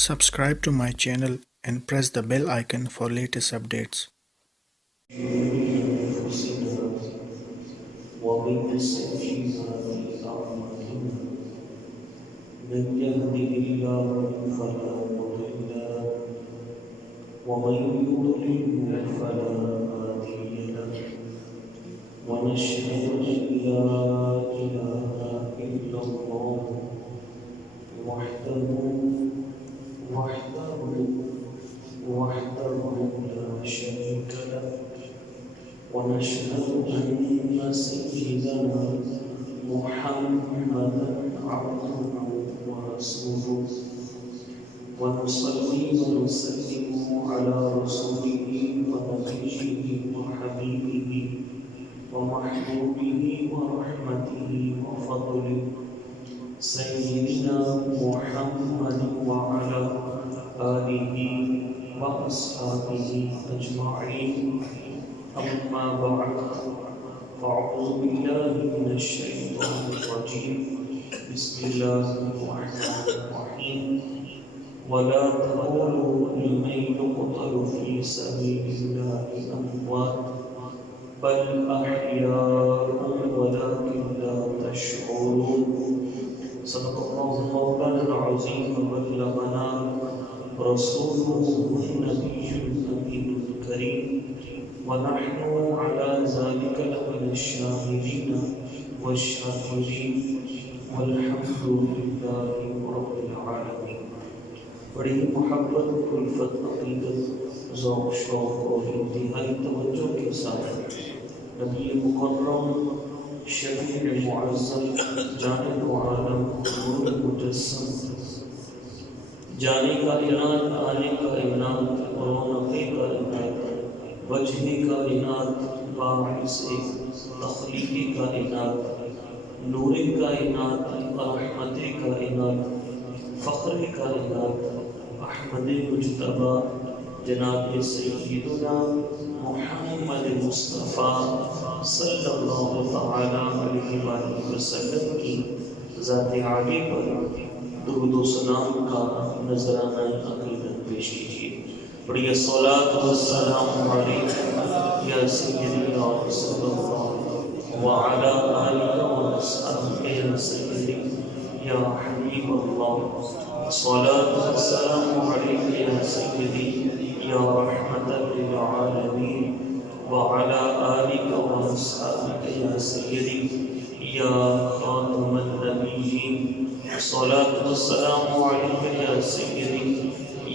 Subscribe to my channel and press the bell icon for latest updates. شرور أنفسنا ومن سيئات أعمالنا من يهده الله فلا مضل له ومن يضلل فلا هادي له ونشهد أن لا إله إلا الله وحده وحده وحده لا شريك له ونشهد أن سيدنا محمدا عبده ورسوله ونصلي ونسلم على رسوله ونبيه وحبيبه ومحبوبه ورحمته وفضله سيدنا محمد وعلى آله وأصحابه أجمعين. أما بعد فأعوذ بالله من الشيطان الرجيم. بسم الله الرحمن الرحيم. ولا تقولوا لمن يقتل في سبيل الله أموات بل أحياء ولكن لا تشعرون. صدق الله مولانا العظيم وبلغنا رسوله النبي الأمين الكريم ونحن على ذلك لمن الشاهدين والشاكرين والحمد لله رب العالمين. بڑی محبت الفت عقیدت ذوق شوق اور انتہائی توجہ کے ساتھ نبی مکرم شفیع معظم جانب عالم نور مجسم جانے کا اعلان آنے کا اعلان رونق کا اعلان وجہ کائنات باعث تخلیق کائنات نور کائنات رحمت کائنات فخر کائنات احمد مجتبی جناب سیدنا محمد مصطفیٰ صلی اللہ تعالی علیہ وآلہ وسلم کی ذات عالی پر درود و سلام کا نذرانہ عقیدت پیش کیجیے. بڑی الصلاۃ والسلام علیک یا سیدی یا رسول اللہ وعلی آلک وصحبہ یا سیدی یا حبیب اللہ. الصلاۃ والسلام علیک یا سیدی یا رحمت للعالمین وعلی آلک وصحبہ یا سیدی یا خاتم النبیین. الصلاۃ والسلام علیک یا سیدی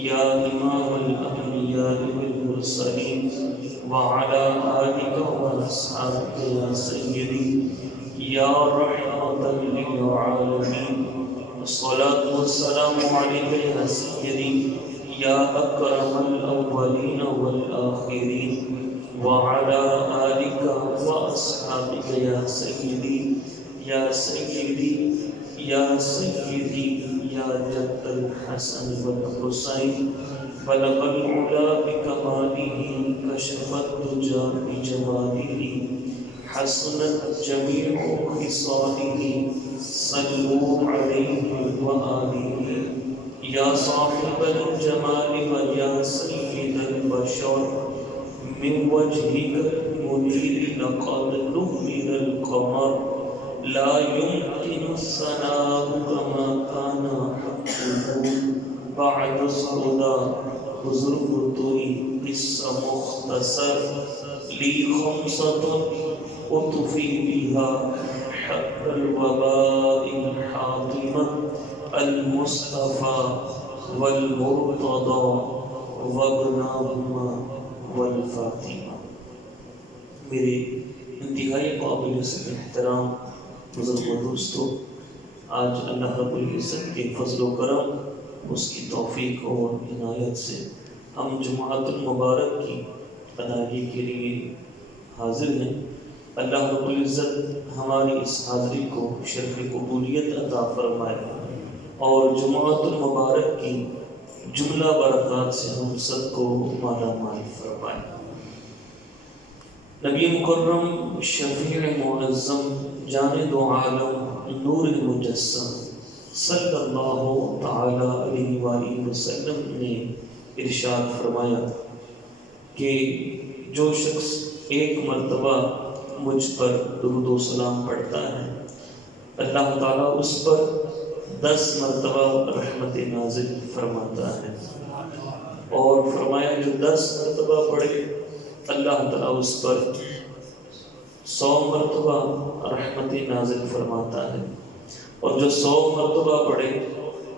یا امام الانبیاء والمرسلین وعلی آلک واصحابک یا سیدی یا رحمت للعالمین. الصلاۃ والسلام علیک یا سیدی یا اکرم الاولین والآخرین وعلی آلک واصحابک یا سیدی یا سیدی یا سیدی یا جد الحسن والحسین بلغ العلا بکمالہ کشف الدجى بجمالہ حسنت جمیع خصالہ صلوا علیہ وآلہ. یا صاحب الجمال ویا سید البشر من وجهك المنیر لقد نور القمر لا يمكن الثناء كما كان حقه بعد الهدى. بزرگ توئی قصہ مختصر لی خمسة اطفی بها حق الوباء الحاطمة المصطفى والمرتضى وابناهما والفاطمة. میرے انتہائی قابل سے احترام بزرگ و دوستو، آج اللہ رب العزت کے فضل و کرم اس کی توفیق اور عنایت سے ہم جمعۃ المبارک کی ادائیگی کے لیے حاضر ہیں. اللہ رب العزت ہماری اس حاضری کو شرف قبولیت عطا فرمائے اور جمعۃ المبارک کی جملہ برکات سے ہم سب کو مالا مال فرمائے. نبی مکرم شفیع معظم جانب عالم نور مجسم صلی اللہ تعالی علیہ وآلہ وسلم نے ارشاد فرمایا کہ جو شخص ایک مرتبہ مجھ پر درود و سلام پڑھتا ہے اللہ تعالیٰ اس پر 10 مرتبہ رحمت نازل فرماتا ہے، اور فرمایا جو 10 مرتبہ پڑھے اللہ تعالیٰ اس پر 100 مرتبہ رحمت نازل فرماتا ہے، اور جو 100 مرتبہ پڑھے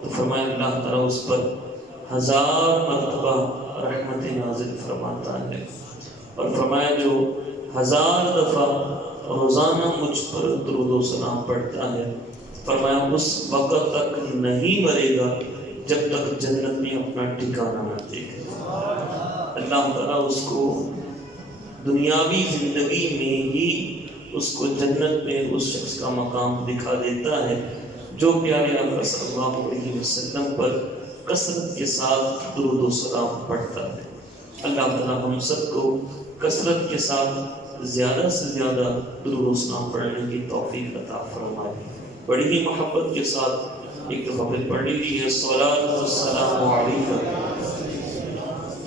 تو فرمایا اللہ تعالیٰ اس پر 1000 مرتبہ رحمت نازل فرماتا ہے، اور فرمایا جو 1000 دفعہ روزانہ مجھ پر درود و سلام پڑھتا ہے فرمایا اس وقت تک نہیں مرے گا جب تک جنت میں اپنا ٹھکانہ نہ دیکھے۔ اللہ تعالیٰ اس کو دنیاوی زندگی میں ہی اس کو جنت میں اس شخص کا مقام دکھا دیتا ہے جو پیارے آقا صلی اللہ علیہ وسلم پر کثرت کے ساتھ درود و سلام پڑھتا ہے۔ اللہ تعالیٰ ہم سب کو کثرت کے ساتھ زیادہ سے زیادہ درود و سلام پڑھنے کی توفیق عطا فرمائے۔ بڑی ہی محبت کے ساتھ ایک دفعہ پھر پڑھ لیجیے الصلاۃ والسلام علیکہ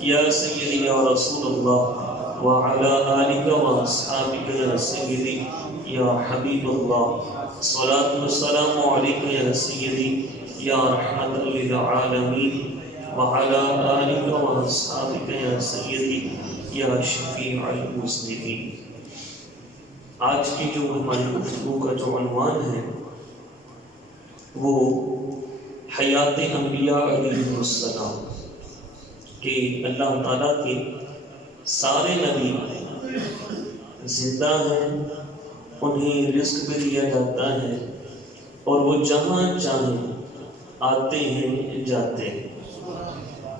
یا سیدی یا رسول اللہ وعلی آلک واصحابک یا سیدی یا حبیب اللہ، الصلاۃ والسلام علیکہ یا سیدی یا رحمت للعالمین وعلی آلک واصحابک یا سیدی یا شفیع المذنبین۔ آج کی جو ہماری گفتگو کا جو عنوان ہے وہ حیات انبیاء علیہ السلام، کہ اللہ تعالیٰ کے سارے نبی زندہ ہیں، انہیں رزق بھی دیا جاتا ہے اور وہ جہاں چاہیں آتے ہیں جاتے ہیں۔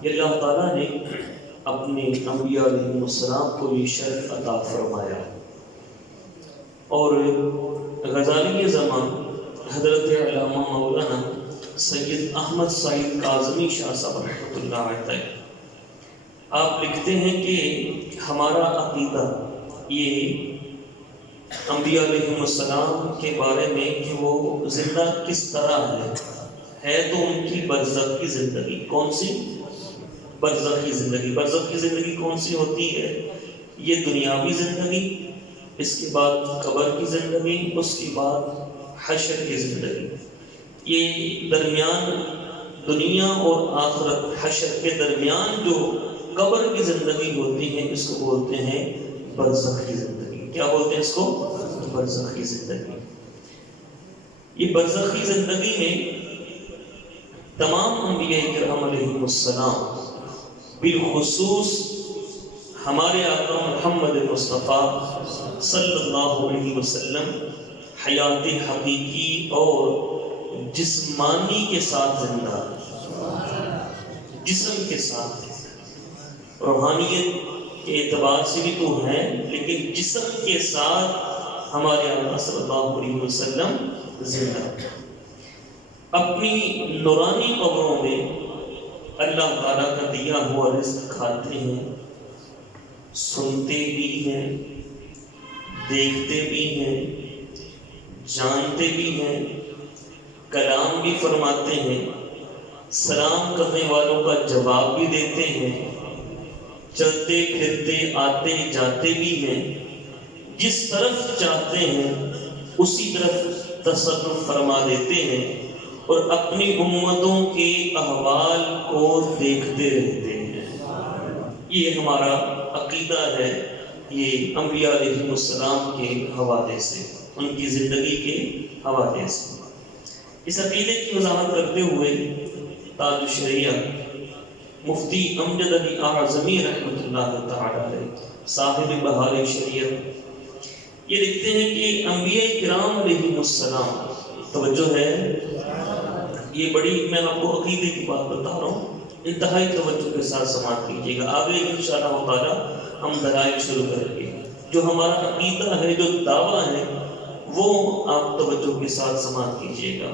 یہ اللہ تعالیٰ نے اپنے انبیاء علیہ السلام کو یہ شرف عطا فرمایا، اور غزالی زمان حضرت علامہ مولانا سید احمد سعید کاظمی شاہ صاحب رحمۃ اللہ علیہ آپ لکھتے ہیں کہ ہمارا عقیدہ یہ انبیاء علیہ السلام کے بارے میں کہ وہ زندہ کس طرح ہے تو ان کی برزخی زندگی کون سی؟ برزخی زندگی۔ برزخی زندگی کون سی ہوتی ہے؟ یہ دنیاوی زندگی، اس کے بعد قبر کی زندگی، اس کے بعد حشر کی زندگی۔ یہ درمیان دنیا اور آخرت حشر کے درمیان جو قبر کی زندگی ہوتی ہے اس کو بولتے ہیں برزخی زندگی۔ کیا بولتے ہیں اس کو؟ برزخی زندگی۔ یہ برزخی زندگی میں تمام انبیاء کرام علیہ السلام بالخصوص ہمارے آقا محمد مصطفیٰ صلی اللہ علیہ وسلم حیات حقیقی اور جسمانی کے ساتھ زندہ، جسم کے ساتھ، روحانیت کے اعتبار سے بھی تو ہیں لیکن جسم کے ساتھ ہمارے آقا صلی اللہ علیہ وسلم زندہ۔ اپنی نورانی قبروں میں اللہ تعالیٰ کا دیا ہوا رزق کھاتے ہیں، سنتے بھی ہیں، دیکھتے بھی ہیں، جانتے بھی ہیں، کلام بھی فرماتے ہیں، سلام کرنے والوں کا جواب بھی دیتے ہیں، چلتے پھرتے آتے جاتے بھی ہیں، جس طرف چاہتے ہیں اسی طرف تصرف فرما دیتے ہیں، اور اپنی امتوں کے احوال کو دیکھتے رہتے ہیں۔ یہ ہمارا عقیدہ ہے، یہ انبیاء علیہ السلام کے حوالے سے، ان کی زندگی کے حوالے سے۔ اس عقیدے کی وضاحت کرتے ہوئے تاج الشریعہ مفتی امجد علی اعظمی رحمۃ اللہ تعالی علیہ صاحب بہار شریعت یہ لکھتے ہیں کہ انبیاء کرام علیہ السلام، توجہ ہے یہ بڑی، میں آپ کو عقیدے کی بات بتا رہا ہوں، انتہائی توجہ کے ساتھ سماعت کیجیے گا۔ آگے انشاءاللہ تعالی ہم دلائل شروع کریں گے۔ جو ہمارا عقیدہ ہے، جو دعویٰ ہے، وہ آپ توجہ کے ساتھ سماعت کیجیے گا۔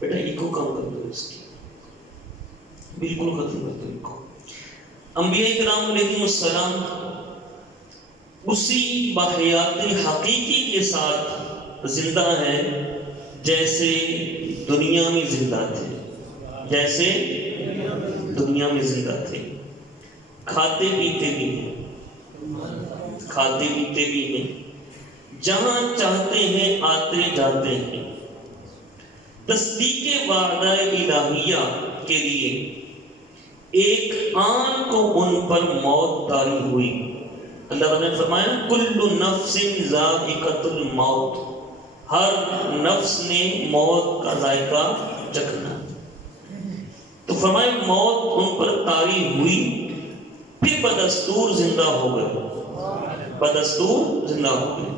بیٹا ایکو کم کر دو، اس کی بالکل ختم کر دو ایکو۔ انبیاء کرام علیہ السلام اسی باحیات حقیقی کے ساتھ زندہ ہیں جیسے دنیا میں زندہ تھے۔ جیسے دنیا میں زندہ تھے، کھاتے پیتے بھی ہیں، کھاتے پیتے بھی ہیں، جہاں چاہتے ہیں آتے جاتے ہیں، تصدیق وعدہ الہیہ کے لیے ایک آن کو ان پر موت طاری ہوئی۔ اللہ نے فرمایا کل نفس ذائقۃ الموت، ہر نفس نے موت کا ذائقہ چکھنا۔ تو فرمایا موت ان پر طاری ہوئی، پھر بدستور زندہ ہو گئے، بدستور زندہ ہو گئے۔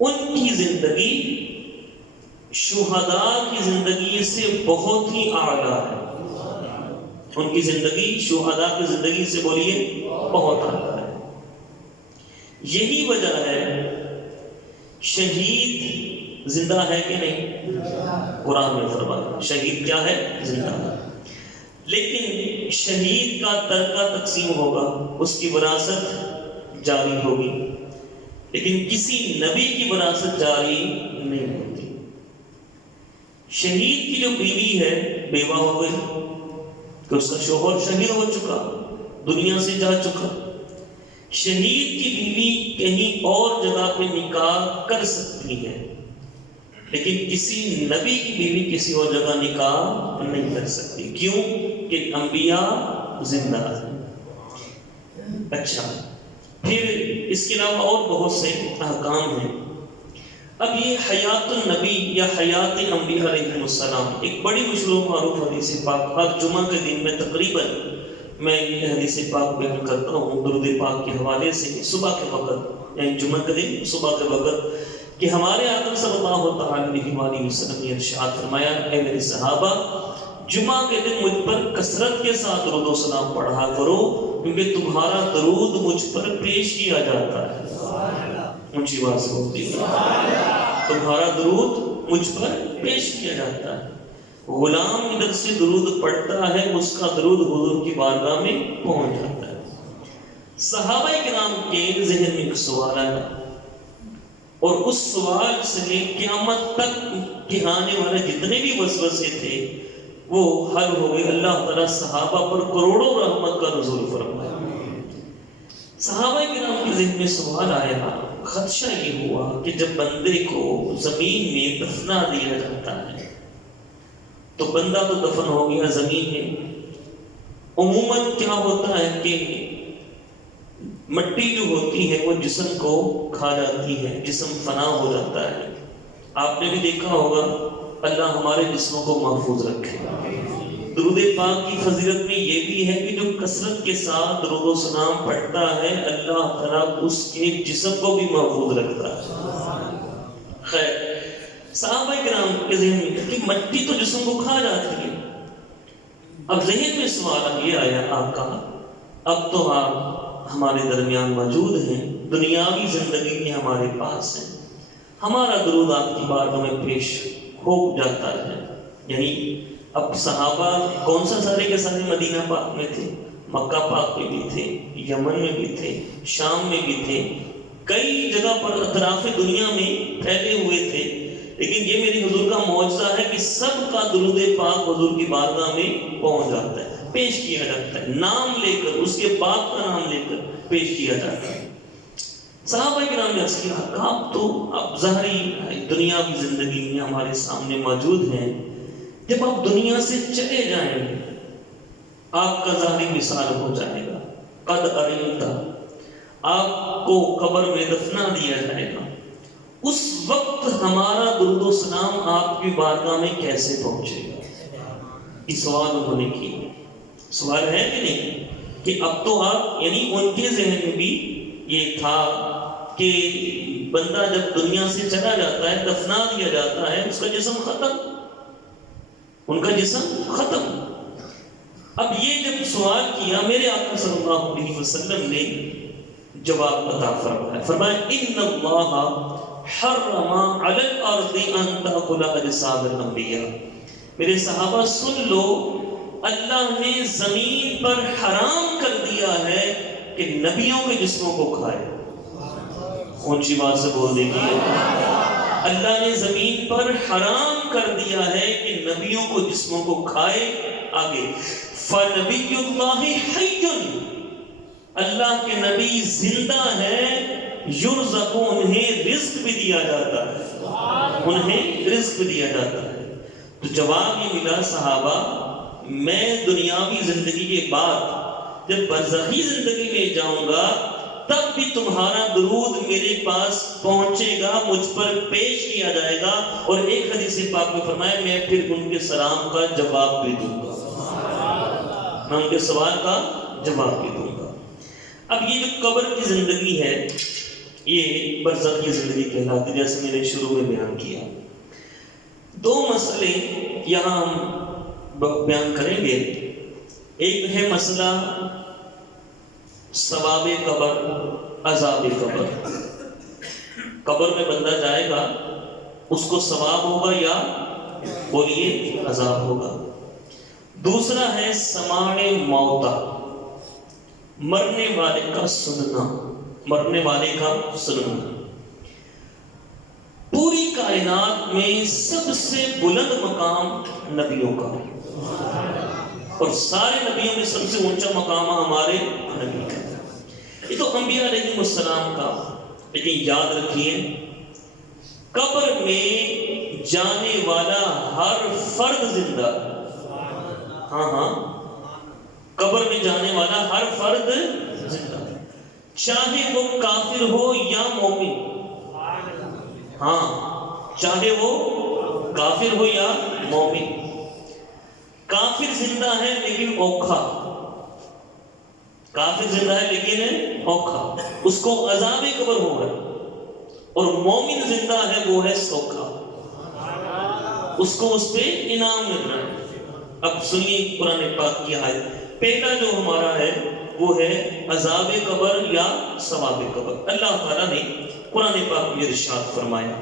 ان کی زندگی شہداء کی زندگی سے بہت ہی اعلیٰ ہے، ان کی زندگی شہداء کی زندگی سے بولیے بہت اعلیٰ ہے۔ یہی وجہ ہے شہید زندہ ہے کہ نہیں؟ قرآن میں فرمایا شہید کیا ہے؟ زندہ ہے۔ لیکن شہید کا ترکہ تقسیم ہوگا، اس کی وراثت جاری ہوگی، لیکن کسی نبی کی وراثت جاری نہیں ہوتی۔ شہید کی جو بیوی ہے بیوہ ہو گئی کہ اس کا شوہر شہید ہو چکا، دنیا سے جا چکا۔ شہید کی بیوی کہیں اور جگہ پہ نکاح کر سکتی ہے، لیکن کسی نبی کی بیوی کسی اور جگہ نکاح نہیں کر سکتی۔ کیوں؟ کہ انبیاء زندہ ہیں۔ اچھا، پھر اس کے علاوہ اور بہت سے احکام ہیں۔ اب یہ حیات النبی یا حیات انبیاء علیہ السلام ایک بڑی مشہور و معروف حدیث پاک، ہر جمعہ کے دن میں تقریباً میں یہ حدیث پاک بیان کرتا ہوں درود پاک کے حوالے سے۔ صبح کے وقت یعنی جمعہ کے دن صبح کے وقت کہ ہمارے آقا صلی اللہ تعالی علیہ وسلم نے ارشاد فرمایا اے میرے صحابہ، جمعہ کے دن مجھ پر کثرت کے ساتھ درود و سلام پڑھا کرو، کیونکہ تمہارا درود مجھ پر پیش کیا جاتا ہے۔ اونچی آواز سے بولتے ہیں، تمہارا درود مجھ پر پیش کیا جاتا ہے۔ غلام ادھر سے درود پڑھتا ہے، اس کا درود حضور کی بارگاہ میں پہنچ جاتا ہے۔ صحابہ کرام کے ذہن میں ایک سوال آیا، اور اس سوال سے قیامت تک کے آنے والے جتنے بھی وسوسے تھے وہ حل ہو گئے۔ اللہ تعالیٰ صحابہ پر کروڑوں رحمت کا نزول فرمایا۔ صحابہ کرام کے ذہن میں سوال آیا، خدشہ یہ ہوا کہ جب بندے کو زمین میں دفنا دیا جاتا ہے تو بندہ تو دفن ہو گیا زمین میں، عموماً کیا ہوتا ہے کہ مٹی جو ہوتی ہے وہ جسم کو کھا جاتی ہے، جسم فنا ہو جاتا ہے۔ آپ نے بھی دیکھا ہوگا، اللہ ہمارے جسموں کو محفوظ رکھے۔ درود پاک کی فضیلت میں یہ بھی ہے کہ جو کثرت کے ساتھ درود و سلام پڑھتا ہے اللہ تعالیٰ اس کے جسم کو بھی محفوظ رکھتا ہے۔ خیر، صحابہ کرام کے ذہن میں کہ مٹی تو جسم کو کھا جاتی ہے، اب ذہن میں سوال یہ آیا، آقا اب تو آپ ہمارے درمیان موجود ہیں، دنیاوی زندگی میں ہمارے پاس ہیں، ہمارا درود آپ کی بارگاہ میں پیش ہو جاتا ہے۔ یعنی اب صحابہ کون سا سارے کے سارے مدینہ پاک میں تھے، مکہ پاک میں بھی تھے، یمن میں بھی تھے، شام میں بھی تھے، کئی جگہ پر اطراف دنیا میں پھیلے ہوئے تھے، لیکن یہ میری حضور کا معجزہ ہے کہ سب کا درود پاک حضور کی بارگاہ میں پہنچ جاتا ہے، پیش کیا جاتا ہے، نام لے کر، اس کے باپ کا نام لے کر پیش کیا جاتا ہے۔ صحابہ کرام نے عرض کیا، آپ تو اب ظاہری دنیا کی زندگی میں ہمارے سامنے موجود ہیں، جب آپ دنیا سے چلے جائیں آپ کا ظاہری مثال ہو جائے گا، قد ارینتا، آپ کو قبر میں دفنا دیا جائے گا، اس وقت ہمارا درود و سلام آپ کی بارگاہ میں کیسے پہنچے گا؟ یہ سوال انہوں نے کی۔ سوال ہے کہ نہیں کہ اب تو آپ، یعنی ان کے ذہن میں بھی یہ تھا کہ بندہ جب دنیا سے چلا جاتا ہے، دفنا دیا جاتا ہے، اس کا جسم ختم، ان کا جسم ختم۔ اب یہ جب سوال کیا میرے آقا صلی اللہ علیہ وسلم نے جواب عطا فرمایا، فرمایا ان اللہ حرم علی الارض ان تاکل اجساد الانبیاء۔ میرے صحابہ سن لو، اللہ نے زمین پر حرام کر دیا ہے کہ نبیوں کے جسموں کو کھائے۔ اونچی بات سے بول دیجیے، اللہ نے زمین پر حرام کر دیا ہے کہ نبیوں کو جسموں کو کھائے. آگے فَنَبِيُّ اللَّهِ حَيٌّ، اللہ کے نبی زندہ ہے، یرزق، انہیں رزق بھی دیا جاتا ہے، انہیں رزق بھی دیا جاتا ہے. تو جواب یہ ملا صحابہ، میں دنیاوی زندگی کے بعد جب برزخی زندگی میں جاؤں گا تب بھی تمہارا درود میرے پاس پہنچے گا، مجھ پر پیش کیا جائے گا، اور ایک حدیث پاک میں فرمایا میں پھر ان کے سلام کا جواب بھی دوں گا، میں ان کے سوال کا جواب بھی دوں گا. اب یہ جو قبر کی زندگی ہے یہ برزخ کی زندگی کہلاتی، جیسے میں نے شروع میں بیان کیا. دو مسئلے یہاں ہم بیان کریں گے. ایک ہے مسئلہ ثواب قبر، عذاب قبر. قبر میں بندہ جائے گا اس کو ثواب ہوگا یا بولیے عذاب ہوگا. دوسرا ہے سماع موتا، مرنے والے کا سننا، مرنے والے کا سننا. پوری کائنات میں سب سے بلند مقام نبیوں کا، اور سارے نبیوں میں سب سے اونچا مقام ہمارے نبی کا. یہ تو انبیاء علیہ السلام کا. لیکن یاد رکھیے قبر میں جانے والا ہر فرد زندہ، ہاں قبر میں جانے والا ہر فرد زندہ، چاہے وہ کافر ہو یا مومن. ہاں چاہے وہ کافر ہو یا مومن. کافر زندہ ہے لیکن اوکھا، کافر زندہ ہے لیکن اوکھا، اس کو عذاب قبر ہوگا. اور مومن زندہ ہے وہ ہے سوکھا، اس کو اس پہ انعام مل رہا ہے. اب سنیے قرآن پاک کی آیت. پہلا جو ہمارا ہے وہ ہے عذاب قبر یا ثواب قبر. اللہ تعالیٰ نے قرآن پاک میں ارشاد فرمایا،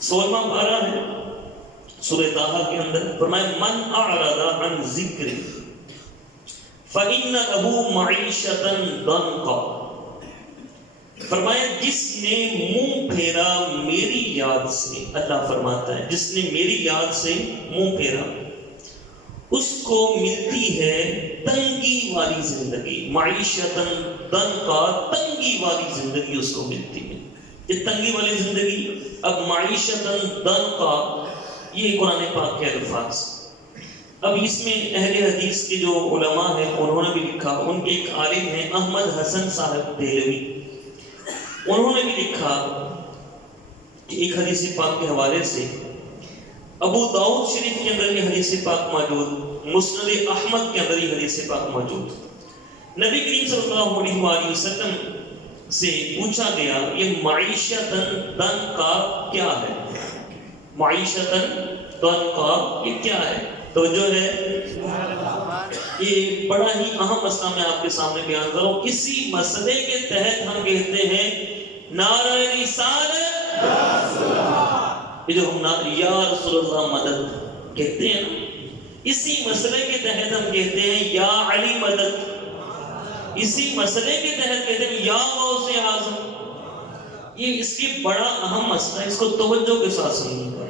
16واں پارہ ہے سورہ طٰہٰ کے اندر، فرمایا من اعرض عن ذکری فإن له معیشة ضنکا. فرمایا جس نے منہ پھیرا میری یاد سے، اللہ فرماتا ہے جس نے میری یاد سے منہ پھیرا اس کو ملتی ہے تنگی والی زندگی. معیشتاً ضنکا، تنگی والی زندگی اس کو ملتی ہے. یہ تنگی والی زندگی. اب معیشتاً ضنکا یہ قرآن پاک کے الفاظ. اب اس میں اہل حدیث کے جو علماء ہیں انہوں نے بھی لکھا. ان کے ایک عالم ہیں احمد حسن صاحب دہلوی، انہوں نے بھی لکھا کہ ایک حدیث پاک کے حوالے سے ابو داؤد شریف کے اندر یہ حدیث پاک موجود، مسند احمد کے اندر یہ حدیث پاک موجود. نبی کریم صلی اللہ علیہ وآلہ وسلم سے پوچھا گیا یہ معیشتاً ضنکا کیا ہے؟ معیشتاً ضنکا یہ کیا ہے؟ توجہ ہے، یہ بڑا ہی اہم مسئلہ میں آپ کے سامنے بیان کر رہا ہوں. اسی مسئلے کے تحت ہم کہتے ہیں نعرہ رسالت، یہ جو ہم یا رسول اللہ مدد کہتے ہیں نا، اسی مسئلے کے تحت ہم کہتے ہیں یا علی مدد. اسی مسئلے کے تحت کہتے ہیں یا غوث اعظم. یہ اس کی بڑا اہم مسئلہ ہے، اس کو توجہ کے ساتھ سنیے گا.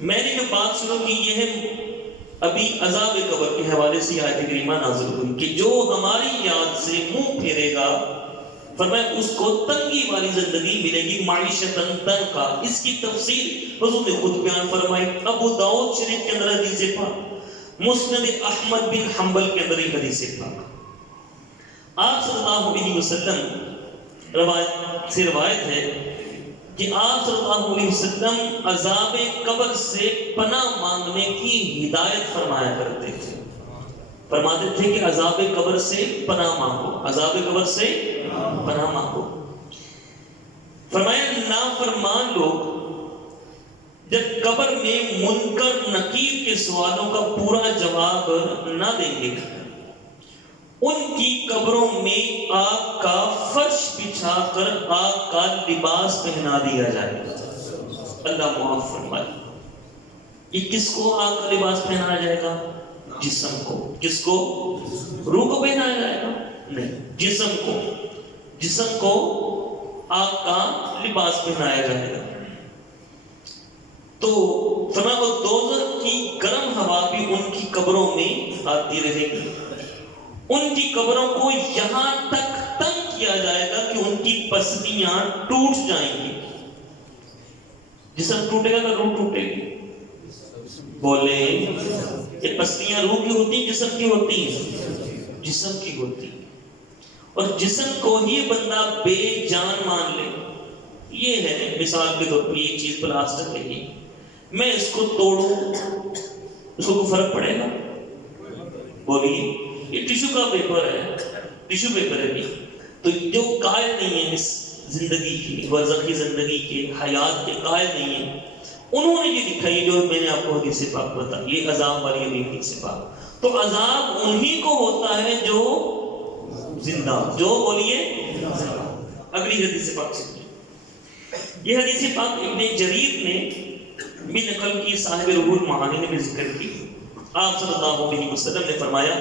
میں نے جو بات شروع کی یہ ہے ابھی عذاب قبر کے حوالے سے آیت کریمہ نازل ہوئی کہ جو ہماری یاد سے منہ پھیرے گا فرمایا اس کو تنگی والی زندگی ملے گی، معیشتاً ضنکا. اس کی تفسیر حضور نے خود بیان فرمائی. ابو داؤد شریف کے اندر حدیث پاک، مسند احمد بن حنبل کے اندر یہ حدیث پاک. آپ صلی اللہ علیہ وسلم روایت سے روایت ہے کہ آپ صلی اللہ علیہ وسلم عذاب قبر سے پناہ مانگنے کی ہدایت فرمایا کرتے تھے. فرماتے تھے کہ عذاب قبر سے پناہ مانگو، عذاب قبر سے پناہ مانگو. فرمایا نافرمان لوگ جب قبر میں منکر نکیر کے سوالوں کا پورا جواب نہ دیں گے ان کی قبروں میں آگ کا فرش بچھا کر آگ کا لباس پہنا دیا جائے گا. اللہ معاف فرمائے. یہ کس کو آگ کا لباس پہنایا جائے گا؟ جسم کو. کس کو؟ روح کو پہنایا جائے گا؟ نہیں، جسم کو. جسم کو آگ کا لباس پہنایا جائے گا. تو فرمایا وہ دوزخ کی گرم ہوا بھی ان کی قبروں میں آتی رہے گی، ان کی قبروں کو یہاں تک تنگ کیا جائے گا کہ ان کی پسلیاں ٹوٹ جائیں گی۔ جسم ٹوٹے گا تو روح ٹوٹے گی، بولے یہ پسلیاں روح کی ہوتی ہیں جسم کی ہوتی ہیں؟ جسم کی ہوتی ہیں۔ اور جسم کو ہی بندہ بے جان مان لے، یہ ہے مثال کے طور پر یہ چیز پلاسٹک ہے، میں اس کو توڑوں اس کو فرق پڑے گا؟ بولیے یہ ٹیشو کا پیپر ہے، ٹیشو پیپر ہے، تو جو قائل نہیں ہے اس زندگی کی، برزخی زندگی کے، حیات کے قائل نہیں ہے، انہوں نے یہ لکھا ہے جو میں نے آپ کو حدیث پاک بتائی، یہ عذاب والی حدیث پاک۔ تو عذاب انہی کو ہوتا ہے جو زندہ، جو بولیے اگلی حدیث پاک سے یہ حدیث پاک ابن جریر نے بھی نقل کی، صاحب روح المعانی نے بھی ذکر کی۔ آپ صلی اللہ علیہ وسلم نے فرمایا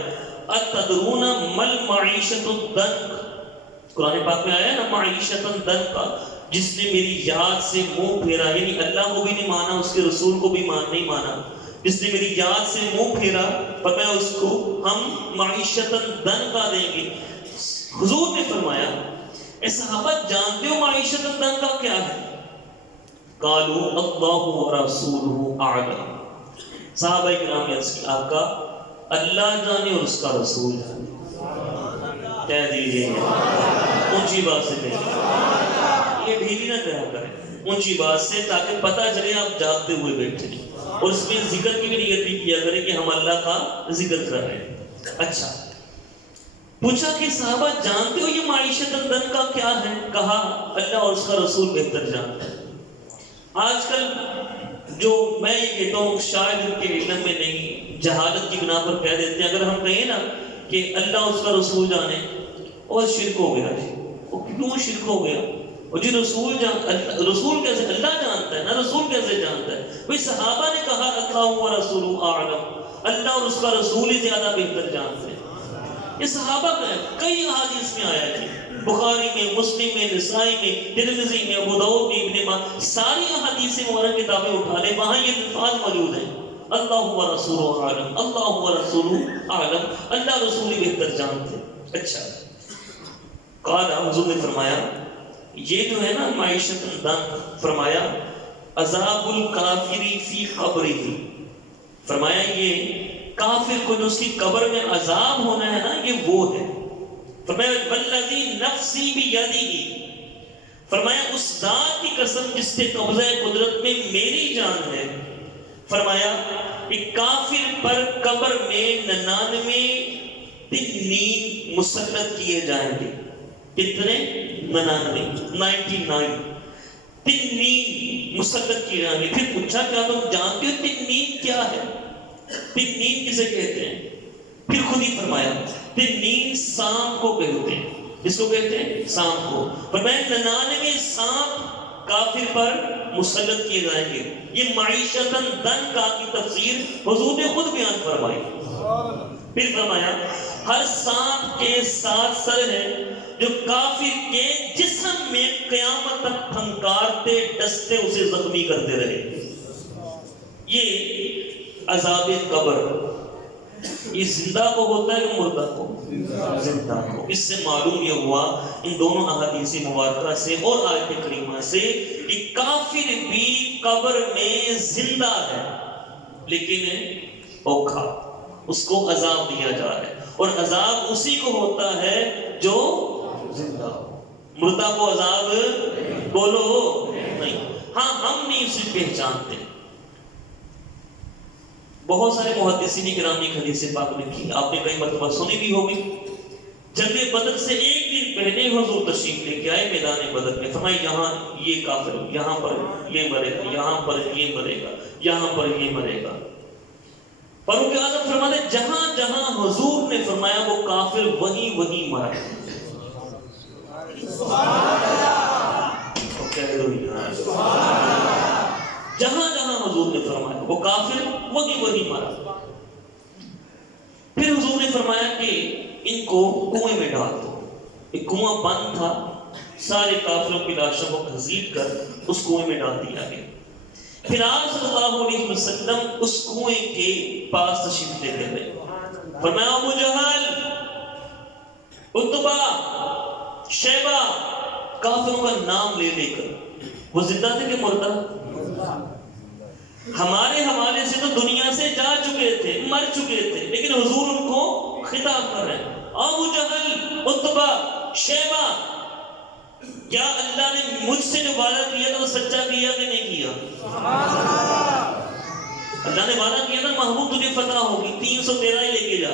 اتدرون مل معیشت الدنک، قرآن پاک میں آیا نا معیشت الدنک کا، جس نے میری یاد سے منہ پھیرا، یعنی اللہ کو بھی نہیں مانا، اس کے رسول کو بھی نہیں مانا، جس نے میری یاد سے منہ پھیرا، فرمایا اس کو ہم معیشت الدنک دیں گے۔ حضور نے فرمایا اے صحابہ جانتے ہو معیشت الدنک کیا ہے؟ قالوا اللہ ورسولہ اعلم، صحابہ کرام نے عرض کی آقا اللہ جانے اور اس کا رسول جانے۔ کہہ دیجیے اونچی بات سے کہیے، یہ ڈھیلی نہ کہا کریں، اونچی بات سے، تاکہ پتہ چلے آپ جاگتے ہوئے بیٹھے، اور اس میں ذکر کی بھی نیت بھی کیا کریں کہ ہم اللہ کا ذکر کر رہے ہیں۔ اچھا پوچھا کہ صحابہ جانتے ہو یہ معیشت الدنک کا کیا ہے؟ کہا اللہ اور اس کا رسول بہتر جانتا ہے۔ آج کل جو میں یہ کہتا ہوں شاید ان کے علم میں نہیں، جہالت کی بنا پر کہہ دیتے ہیں، اگر ہم کہیں نا کہ اللہ اس کا رسول جانے، اور شرک ہو گیا جی، وہ کیوں شرک ہو گیا؟ اور جی رسول کیسے اللہ جانتا ہے نا، رسول کیسے جانتا ہے؟ بھئی صحابہ نے کہا اللہ و رسول اعلم، اللہ اور اس کا رسول ہی زیادہ بہتر جانتے ہیں۔ یہ صحابہ کا ہے، کئی احادیث میں آیا ہے، بخاری میں، مسلم میں، نسائی میں، ترمذی میں، ابو داؤد میں، ابن ماجہ، ساری احادیث مبارک کتابیں اٹھا لیں، وہاں یہ الفاظ موجود ہیں، اللہ و رسول اعلم، اللہ و رسول اعلم، اللہ رسول ہی بہتر جانتے ہیں۔ اچھا قال حضور نے فرمایا یہ جو ہے نا معیشت الدنک، فرمایا عذاب الکافر فی قبرہ، فرمایا یہ کافر کو جو اس کی قبر میں عذاب ہونا ہے نا، یہ وہ ہے۔ فرمایا والذی نفسی بیدہ، فرمایا اس ذات کی قسم جس سے قبضہ قدرت میں میری جان ہے، فرمایا ایک کافر پر قبر میں 99 تنین مسلط کیے جائیں گے۔ کتنے؟ 99 تنین مسلط کیے جائیں گے۔ پھر پوچھا کیا تم جانتے ہو تنین کیا ہے؟ تنین کسے کہتے ہیں؟ پھر خود ہی فرمایا تنین سانپ کو کہتے ہیں۔ اس کو کہتے ہیں سانپ کو۔ فرمایا 99 سانپ کافر پر مسلط کیے جائیں گے۔ یہ معیشت الدنک کی تفسیر حضور نے خود بیان فرمائی۔ پھر فرمایا ہر سانپ کے 7 سر ہیں جو کافر کے جسم میں قیامت تک پھنکارتے ڈستے اسے زخمی کرتے رہے۔ یہ عذاب قبر یہ زندہ کو ہوتا ہے کہ مردہ کو؟ زندہ کو۔ اس سے معلوم یہ ہوا ان دونوں احادیث مبارکہ سے اور آیت کریمہ سے کہ کافر بھی قبر میں زندہ ہے لیکن اوکھا، اس کو عذاب دیا جا رہا ہے، اور عذاب اسی کو ہوتا ہے جو زندہ ہو، مردہ کو عذاب بولو نہیں۔ ہاں ہم نہیں اسے پہچانتے۔ بہت سارے محدثین کرام نے حدیث پاک لکھی، آپ نے کئی مرتبہ سنی بھی ہوگی۔ جنگ بدر سے ایک دن پہلے حضور تشریف لے کے آئے میدان بدر میں، فرمایا یہاں یہ کافر، یہاں پر یہ مرے گا، یہاں پر یہ مرے گا، یہاں پر یہ مرے گا۔ فاروق اعظم فرماتے جہاں جہاں حضور نے فرمایا وہ کافر وہیں وہیں مرا۔ جہاں جہاں حضور نے فرمایا وہ کافر وہیں وہیں مرا۔ پھر حضور نے فرمایا کہ ان کو کنویں میں ڈال دو۔ ایک کنواں بند تھا، سارے کافروں کی لاشوں کو گھسیٹ کر اس کنویں میں ڈال دیا گیا۔ پھر آپ صلی اللہ علیہ وسلم اس کنویں کے پاس تشریف لے کر گئے. فرمایا ابو جہل، عتبہ، شیبہ، کافروں کا نام لے لے کر، وہ زندہ تھے کہ مردہ؟ ہمارے حوالے سے تو دنیا سے جا چکے تھے، مر چکے تھے، لیکن حضور ان کو خطاب کر رہے ہیں. ابو جہل، عتبہ، شیبہ، کیا اللہ نے مجھ سے جو وعدہ کیا تھا وہ سچا کیا کہ نہیں کیا؟ اللہ نے وعدہ کیا تھا محبوب تجھے فتح ہوگی، 313 ہی لے کے جا،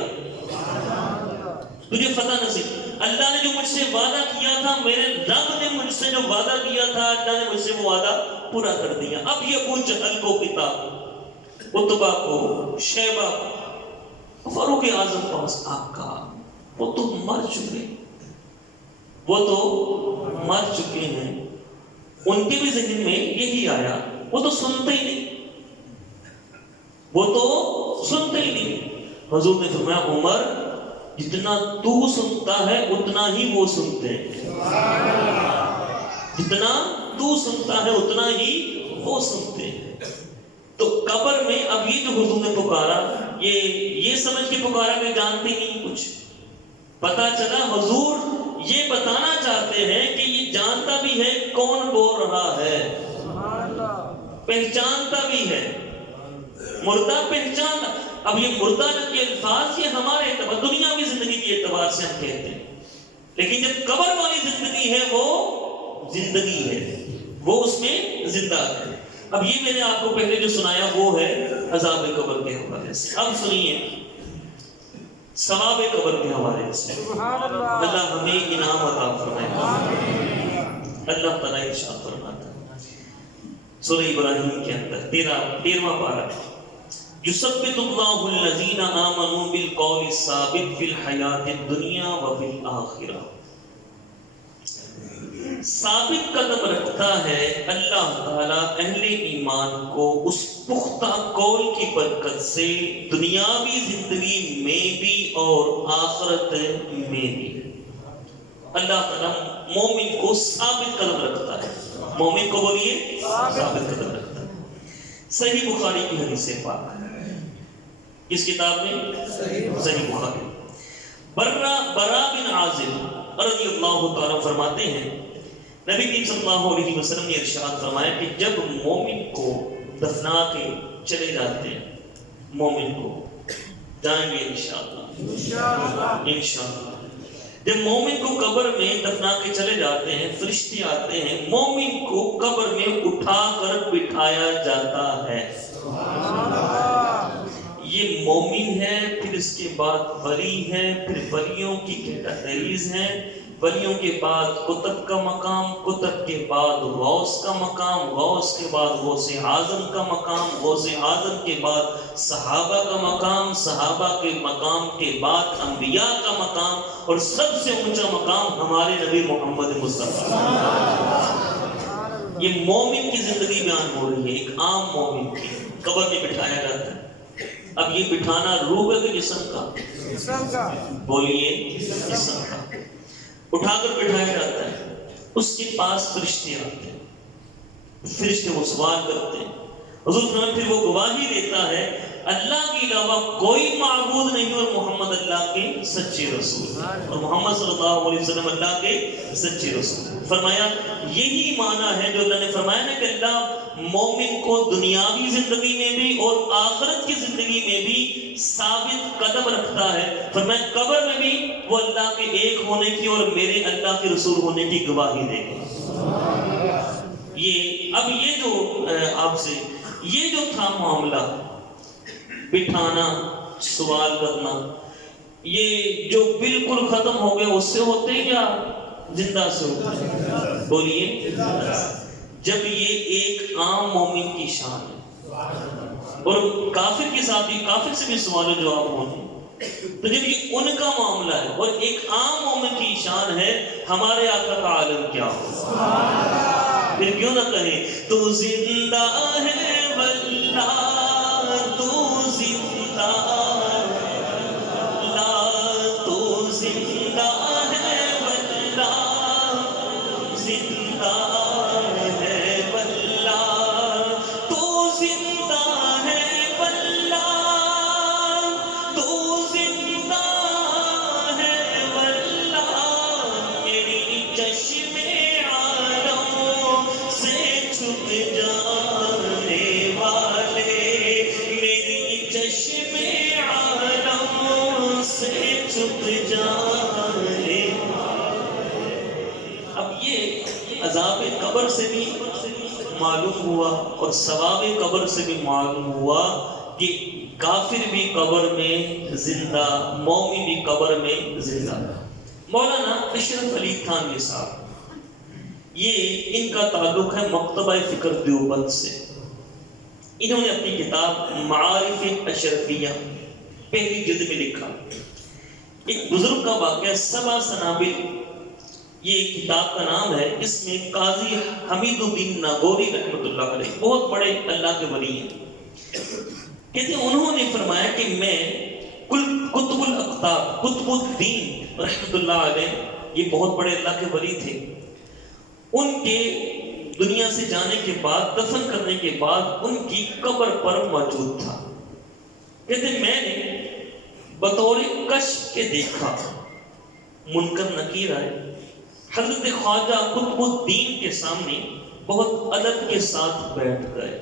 تجھے فتح نصیب. اللہ نے جو مجھ سے وعدہ کیا تھا، میرے رب نے مجھ سے جو وعدہ کیا تھا، اللہ نے مجھ سے وہ وعدہ پورا کر دیا. اب یہ ابو جہل کو کتاب، عتبہ کو، شیبہ کو، فاروق اعظم پاس آقا، وہ تو مر چکے، وہ تو مر چکے ہیں. ان کے بھی ذہن میں یہی آیا، وہ تو سنتے ہی نہیں، وہ تو سنتے ہی نہیں. حضور نے فرمایا عمر، جتنا تو سنتا ہے اتنا ہی وہ سنتے ہیں، جتنا تو سنتا ہے اتنا ہی وہ سنتے ہیں. تو قبر میں اب یہ جو حضور نے پکارا، یہ سمجھ کے پکارا کہ جانتے نہیں کچھ. پتا چلا حضور یہ بتانا چاہتے ہیں کہ یہ جانتا بھی ہے کون بول رہا ہے، پہچانتا بھی ہے. مردہ پہچانتا. اب یہ مردہ کے الفاظ یہ ہمارے اعتبار، دنیاوی زندگی کے اعتبار سے ہم کہتے ہیں، لیکن جب قبر والی زندگی ہے وہ زندگی ہے، وہ اس میں زندہ ہے. اب یہ میں نے آپ کو پہلے جو سنایا وہ ہے عذاب قبر کے حوالے سے. اب سنیے ثواب قبر کے حوالے سے. اللہ ہمیں انعام عطا فرمائے. اللہ تعالیٰ ارشاد فرماتا ہے سورہ ابراہیم کے اندر 13واں پارہ، یثبت اللہ الذین آمنوا بالقول الثابت فی الحیاۃ الدنیا وفی الآخرہ. ثابت قدم رکھتا ہے اللہ تعالیٰ اہل ایمان کو اس پختہ قول کی برکت سے دنیاوی زندگی میں بھی اور آخرت میں بھی. اللہ تعالیٰ مومن کو ثابت قدم رکھتا ہے. مومن کو بولیے ثابت قدم رکھتا ہے. صحیح بخاری کی حدیث پاک، کس کتاب میں؟ صحیح بخاری. برا بن عازب رضی اللہ تعالیٰ فرماتے ہیں نبی کریم صلی اللہ علیہ وسلم نے ارشاد فرمایا کہ جب مومن کو دفنا کے چلے جاتے ہیں، مومن کو جائیں گے انشاءاللہ، جب مومن کو قبر میں دفنا کے چلے جاتے ہیں، فرشتے آتے ہیں، مومن کو قبر میں اٹھا کر بٹھایا جاتا ہے. یہ مومن ہے، پھر اس کے بعد ولی ہے، پھر ولیوں کی کیٹیگریز ہیں. ولیوں کے بعد قطب کا مقام، قطب کے بعد غوث کا مقام، غوث کے بعد غوث اعظم کا مقام، غوث اعظم کے بعد صحابہ کا مقام، صحابہ کے مقام کے بعد انبیاء کا مقام، اور سب سے اونچا مقام ہمارے نبی محمد مصطفیٰ. یہ مومن کی زندگی بیان ہو رہی ہے، ایک عام مومن کی. قبر میں بٹھایا جاتا ہے. اب یہ بٹھانا روح ہے کہ جسم کا؟ بولیے جسم کا. اٹھا کر بٹھایا جاتا ہے. اس کے پاس فرشتے آتے ہیں، فرشتے وہ سوال کرتے ہیں. حضور فرماتے ہیں پھر وہ گواہی دیتا ہے اللہ کے علاوہ کوئی معبود نہیں اور محمد اللہ کے سچے رسول، اور محمد صلی اللہ علیہ وسلم اللہ کے سچے رسول. فرمایا یہی معنی ہے جو اللہ نے فرمایا نا کہ اللہ مومن کو دنیاوی زندگی میں بھی اور آخرت کی زندگی میں بھی ثابت قدم رکھتا ہے. فرمایا قبر میں بھی وہ اللہ کے ایک ہونے کی اور میرے اللہ کے رسول ہونے کی گواہی دے گا. اب یہ جو آپ سے یہ جو تھا معاملہ، بٹھانا، سوال کرنا، یہ جو بالکل ختم ہو گیا، اس سے ہوتے یا زندہ سے ہوتے؟ بولیے. جب یہ ایک عام مومن کی شان ہے اور کافر کے ساتھ بھی، کافر سے بھی سوال و جواب ہوتے، تو جب یہ ان کا معاملہ ہے اور ایک عام مومن کی شان ہے، ہمارے آقا کا عالم کیا ہو؟ پھر کیوں نہ کہیں تو زندہ ہے واللہ، تو زندہ تو زندہ ہے واللہ، زندہ ہے واللہ، تو جائے. اب یہ عذاب قبر سے بھی معلوم ہوا اور ثواب قبر سے بھی معلوم ہوا کہ کافر بھی قبر میں زندہ، مومن بھی قبر میں زندہ. مولانا اشرف علی تھانوی صاحب، یہ ان کا تعلق ہے مکتبہ فکر دیوبند سے. انہوں نے اپنی کتاب معارف اشرفیہ پہلی جلد میں لکھا ایک بزرگ کا واقعہ سبع سنابل، یہ کتاب کا نام ہے. اس میں قاضی حمید الدین ناگوری رحمۃ اللہ علیہ بہت بڑے اللہ کے ولی ہیں. کہتے ہیں انہوں نے فرمایا کہ میں قطب الاقطاب قطب الدین رحمۃ اللہ علیہ، یہ بہت بڑے اللہ کے ولی تھے، ان کے دنیا سے جانے کے بعد، دفن کرنے کے بعد ان کی قبر پر موجود تھا. کہتے ہیں میں نے بطور کشف کے دیکھا، منکر نکیر آئے، حضرت خواجہ قطب الدین کے سامنے بہت ادب کے ساتھ بیٹھ گئے.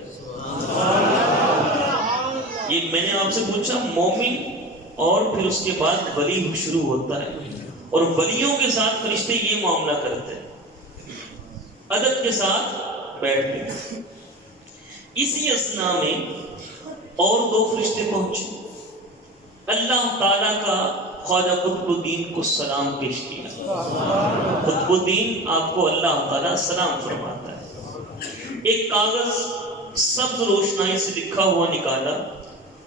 یہ میں نے آپ سے پوچھا، مومن اور پھر اس کے بعد ولی شروع ہوتا ہے، اور ولیوں کے ساتھ فرشتے یہ معاملہ کرتے ہیں، ادب کے ساتھ بیٹھ گئے. اسی اثنا میں اور دو فرشتے پہنچے، اللہ تعالیٰ کا خواجہ قطب الدین کو سلام پیش کیا. قطب الدین آپ کو اللہ تعالیٰ سلام فرماتا ہے. ایک کاغذ سبز روشنائی سے لکھا ہوا نکالا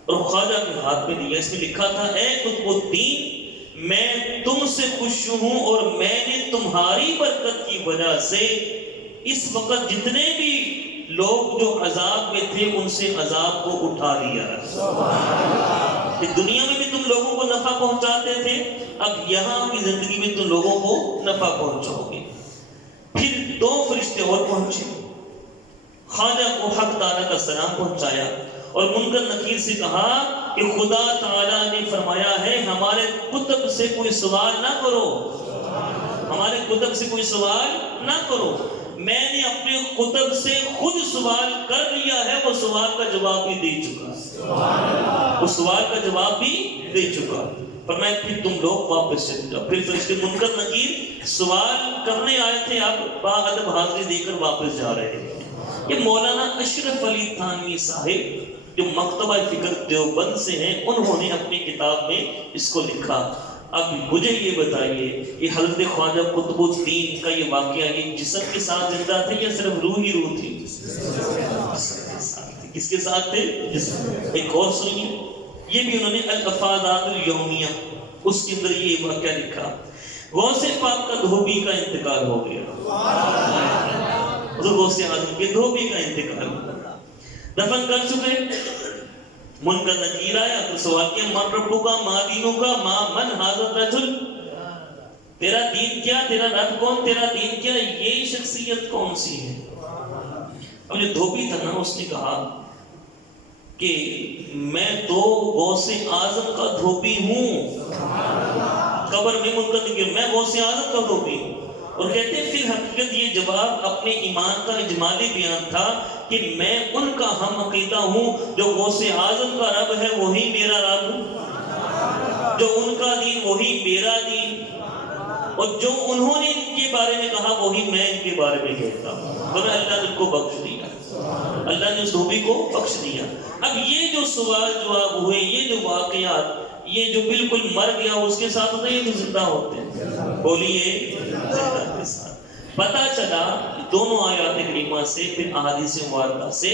اور خواجہ کے ہاتھ میں دیا. اس میں لکھا تھا، اے قطب الدین، میں تم سے خوش ہوں اور میں نے تمہاری برکت کی وجہ سے اس وقت جتنے بھی لوگ جو عذاب میں تھے ان سے عذاب کو اٹھا لیا ہے. کہ دنیا میں بھی تم لوگوں کو نفع پہنچاتے تھے، اب یہاں کی زندگی میں تم لوگوں کو نفع پہنچاؤ گے. پھر دو فرشتے اور پہنچے، خواجہ کو حق تعالیٰ کا سلام پہنچایا اور منکر نکیر سے کہا کہ خدا تعالیٰ نے فرمایا ہے ہمارے کتب سے کوئی سوال نہ کرو، ہمارے کتب سے کوئی سوال نہ کرو. میں نے اپنے کتب سے خود سوال کر لیا ہے، وہ سوال کا جواب بھی دے چکا، وہ سوال کا جواب بھی دے چکا. پر میں پھر تم لوگ واپس چلے جاؤ. پھر فرشتے منکر نکیر سوال کرنے آئے تھے، اب باادب حاضری دے کر واپس جا رہے ہیں. یہ مولانا اشرف علی تھانوی صاحب جو مکتبہ فکر دیوبند سے ہیں، انہوں نے اپنی کتاب میں اس کو لکھا. اب مجھے یہ بتائیے کہ حضرت خواجہ قطب الدین کا یہ واقعہ یہ جسم کے ساتھ زندہ تھے یا صرف روح ہی روح تھی؟ کس کے ساتھ تھے؟ جسم. ایک اور سنیے، یہ بھی انہوں نے الافادات الیومیہ اس کے اندر یہ واقعہ لکھا. غوث پاک کا دھوبی کا انتقال ہو گیا، حضور غوث اعظم کے دھوبی کا انتقال ہوا، دفن کر چکے. منکر نکیر آیا تو سوال کیا، من ربو کا، ما دینوں کا، ما من حاضر رجل، تیرا دین کیا، تیرا رب کون، تیرا دین کیا، یہ شخصیت کون سی ہے؟ اب جو دھوبی تھا نا، اس نے کہا کہ میں تو غوث اعظم کا دھوبی ہوں. قبر میں منکر نکیر، میں غوث اعظم کا دھوبی ہوں. اور کہتے ہیں پھر حقیقت یہ جواب اپنے ایمان کا اجمالی بیان تھا کہ میں ان کا ہم عقیدہ ہوں، جو غوث اعظم کا رب ہے وہی میرا رب، جو ان کا دین وہی میرا دین، اور جو انہوں نے ان کے بارے میں کہا وہی میں ان کے بارے میں کہتا ہوں. تو اللہ نے ان کو بخش دیا، اللہ نے اس دھوبی کو بخش دیا. اب یہ جو سوال جواب ہوئے، یہ جو واقعات، یہ جو بالکل مر گیا اس کے ساتھ ہوتے ہیں، یہ تو زندہ ہوتے ہیں. بولیے زندہ کے ساتھ. پتہ چلا دونوں آیات کریمہ سے پھر احادیث مبارکہ سے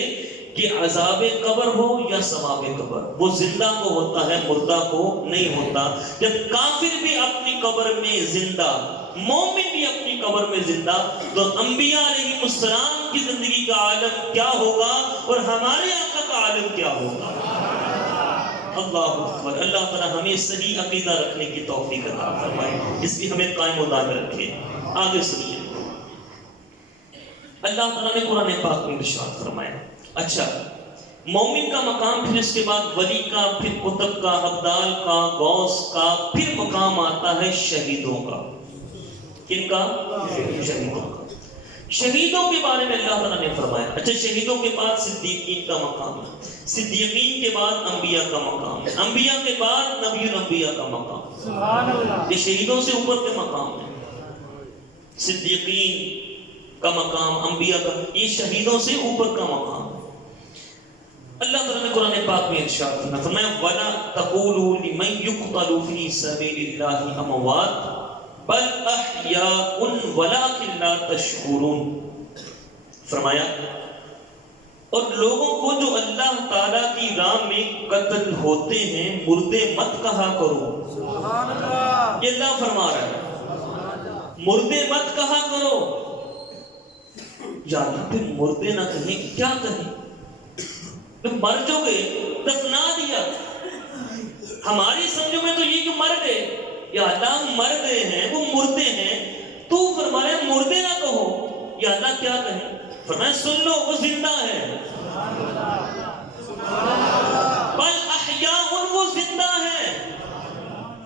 کہ عذاب قبر ہو یا ثواب قبر، وہ زندہ کو ہوتا ہے، مردہ کو نہیں ہوتا. جب کافر بھی اپنی قبر میں زندہ، مومن بھی اپنی قبر میں زندہ، تو انبیاء علیہ السلام کی زندگی کا عالم کیا ہوگا اور ہمارے آقا کا عالم کیا ہوگا. اللہ اکبر. اللہ تعالیٰ ہمیں صحیح عقیدہ رکھنے کی توفیق عطا فرمائے، اس لیے ہمیں قائم و دائم رکھے. آگے سنیے، اللہ تعالیٰ نے قرآن پاک میں ارشاد فرمایا. اچھا، مومن کا مقام، پھر اس کے بعد ولی کا، پھر قطب کا، ابدال کا، غوث کا، پھر مقام آتا ہے شہیدوں کا. کن کا؟ شہیدوں کا. شہیدوں کے بارے میں اللہ تعالیٰ نے فرمایا. اچھا شہیدوں کے بعد صدیقین کا مقام ہے, صدیقین کے بعد انبیاء کا مقام ہے, انبیاء کے بعد نبی الانبیاء کا مقام. سبحان اللہ. یہ شہیدوں سے اوپر کے مقام ہے. صدیقین کا مقام, انبیاء کا, یہ شہیدوں سے اوپر کا مقام. اللہ تعالیٰ نے قرآن پاک میں ارشاد فرمایا وَلَا تَقُولُوا لِمَنْ يُقْتَلُ فِي سَبِيلِ اللَّهِ أَمْوَاتٌ بل احیاء ولکن لا تشعرون. فرمایا اور لوگوں کو جو اللہ تعالیٰ کی راہ میں قتل ہوتے ہیں مردے مت کہا کرو. سبحان اللہ. یہ اللہ فرما رہا ہے مردے مت کہا کرو. یا اللہ پھر مردے نہ کہیں کیا کہیں؟ پھر مر جو گئے دفنا دیا. ہماری سمجھو میں تو یہ کہ مر گئے. یا اللہ مر گئے ہیں وہ مردے ہیں, تو فرمایا مردے نہ کہو. یا اللہ کیا کہیں؟ فرمایا سن لو وہ زندہ ہے. بل احیاء وہ زندہ ہے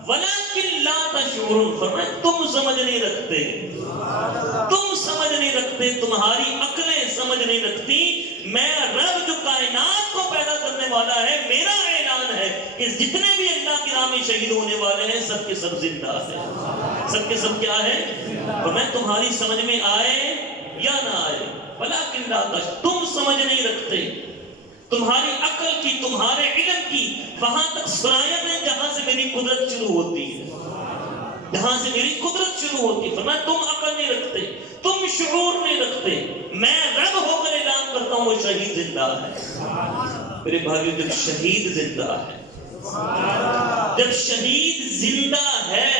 ولکن لا تشعرون. فرمایا تم سمجھ نہیں رکھتے, تم سمجھ نہیں رکھتے, تمہاری عقلیں سمجھ نہیں رکھتی. میں رب جو کائنات کو پیدا کرنے والا ہے, میرا اعلان ہے کہ جتنے بھی اللہ کی راہ میں شہید ہونے والے ہیں سب کے سب زندہ ہیں. سب کے سب کیا ہے؟ اور میں تمہاری سمجھ میں آئے یا نہ آئے ولکن لا تشعرون. تم سمجھ نہیں رکھتے. تمہاری عقل کی, تمہارے علم کی وہاں تک صلاحیت ہے جہاں سے میری قدرت شروع ہوتی ہے, جہاں سے میری قدرت شروع ہوتی ہے. فرمایا تم عقل نہیں رکھتے, تم شعور نہیں رکھتے. میں رب ہو کر اعلان کرتا ہوں وہ شہید زندہ ہے. میرے بھائیو جب شہید زندہ ہے, جب شہید زندہ ہے,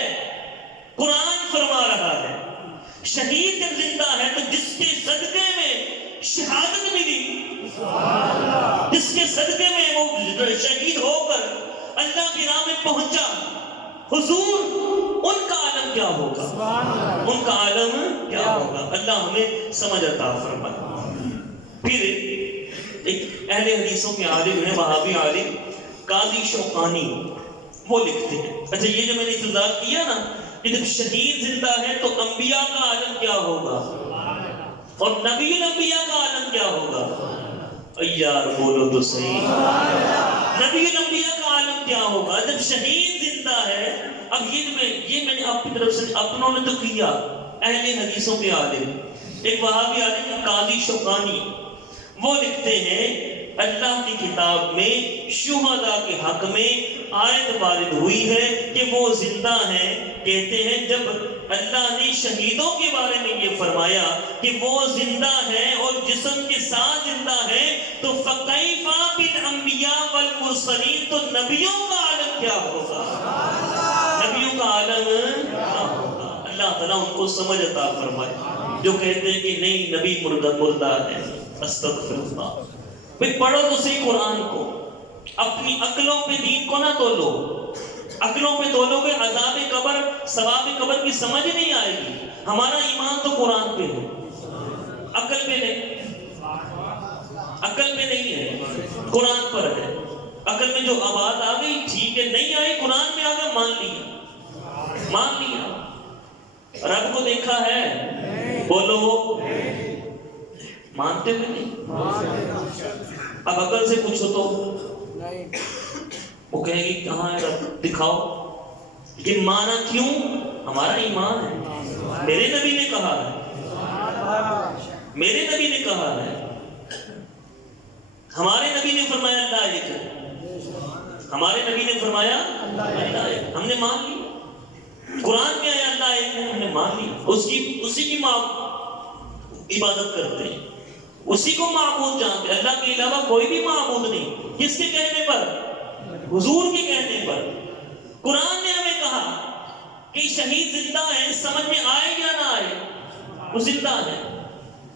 قرآن فرما رہا ہے شہید جب زندہ ہے تو جس کے صدقے میں شہادت ملی, جس کے صدقے میں وہ شہید ہو کر اللہ کی راہ میں پہنچا, حضور ان کا عالم کیا ہوگا, ان کا عالم کیا ہوگا. اللہ ہمیں سمجھ عطا فرمائے. پھر ایک اہل حدیثوں کے عالم ہیں, وہابی عالم قاضی شوقانی, وہ لکھتے ہیں. اچھا یہ جو میں نے ابتدا کیا نا کہ جب شہید زندہ ہے تو انبیاء کا عالم کیا ہوگا اور نبی الانبیاء کا عالم کیا ہوگا. یار بولو تو صحیح, نبی الانبیاء کا عالم کیا ہوگا جب شہید زندہ ہے. اب یہ میں نے آپ کی طرف سے اپنوں نے تو کیا اہل حدیثوں کے عالم. ایک وہابی عالم قاضی شوقانی, وہ لکھتے ہیں اللہ کی کتاب میں شہداء کے حق میں آیت وارد ہوئی ہے کہ وہ زندہ ہیں. کہتے ہیں جب اللہ نے شہیدوں کے بارے میں یہ فرمایا کہ وہ زندہ ہیں اور جسم کے ساتھ زندہ ہیں تو فَكَيْفَ بِالْأَنْبِيَاءِ وَالْمُرْسَلِينَ, تو نبیوں کا عالم کیا ہوگا, نبیوں کا عالم کیا ہوگا. اللہ تعالیٰ ان کو سمجھ عطا فرمائے جو کہتے ہیں کہ نہیں نبی مردہ ہے. استغفر اللہ. بھئی پڑھو تو صحیح قرآن کو, اپنی عقلوں پہ دین کو نہ تولو. عقلوں پہ تولو گے عذاب قبر ثواب قبر کی سمجھ نہیں آئے گی. ہمارا ایمان تو قرآن پہ ہے, عقل پہ نہیں, عقل پہ نہیں ہے, قرآن پر ہے. عقل میں جو آواز آ گئی ٹھیک ہے, نہیں آئی قرآن میں آ گیا مان لیا, مان لیا. رب کو دیکھا ہے, بولو مانتے ہوئے نہیں. اب عقل سے پوچھو تو وہ کہے گی کہاں ہے رب, دکھاؤ. لیکن مانا کیوں؟ ہمارا ایمان ہے. میرے نبی نے کہا ہے, میرے نبی نے کہا ہے, ہمارے نبی نے فرمایا اللہ ایک ہے, ہمارے نبی نے فرمایا اللہ ایک, ہم نے مان لی. قرآن میں آیا اللہ ایک ہے, ہم نے مان لی. اسی کی عبادت کرتے ہیں, اسی کو معبود جانتے. اللہ کے علاوہ کوئی بھی معبود نہیں. کس کے کہنے پر؟ حضور کے کہنے پر. قرآن نے ہمیں کہا کہ شہید زندہ ہے, سمجھ میں آئے یا نہ آئے, وہ زندہ ہے.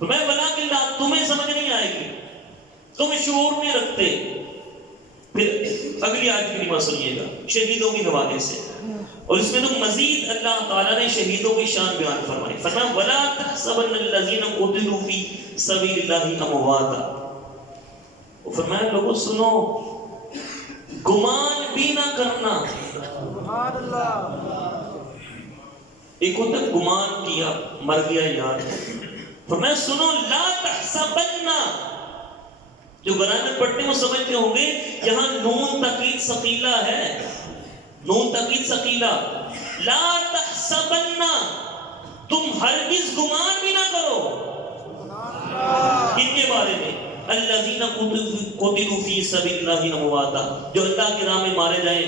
میں بلا کہ تمہیں سمجھ نہیں آئے گی, تم شعور نہیں رکھتے. پھر اگلی آیت کریمہ سنیے گا شہیدوں کے حوالے سے, اور اس میں تو مزید اللہ تعالیٰ نے شہیدوں کی شان بیان فرمائی. فرمایا وَلَا تَحْسَبَنَّ الَّذِينَ قُتِلُوا فِي سَبِيلِ اللَّهِ أَمْوَاتًا. فرمایا لوگوں سنو, گمان بھی نہ کرنا. سبحان اللہ. ایک ہوتا گمان کیا, مر گیا یار, فرمایا سنو لا تحسبن، جو گرامر پڑھتے ہیں وہ سمجھتے ہوں گے یہاں نون تاکید ثقیلہ ہے، نون تاکید ثقیلہ، لا تحسبن، تم ہرگز گمان بھی نہ کرو ان کے بارے میں، الذین قتلوا فی سبیل اللہ امواتا، جو اللہ کی راہ میں مارے جائیں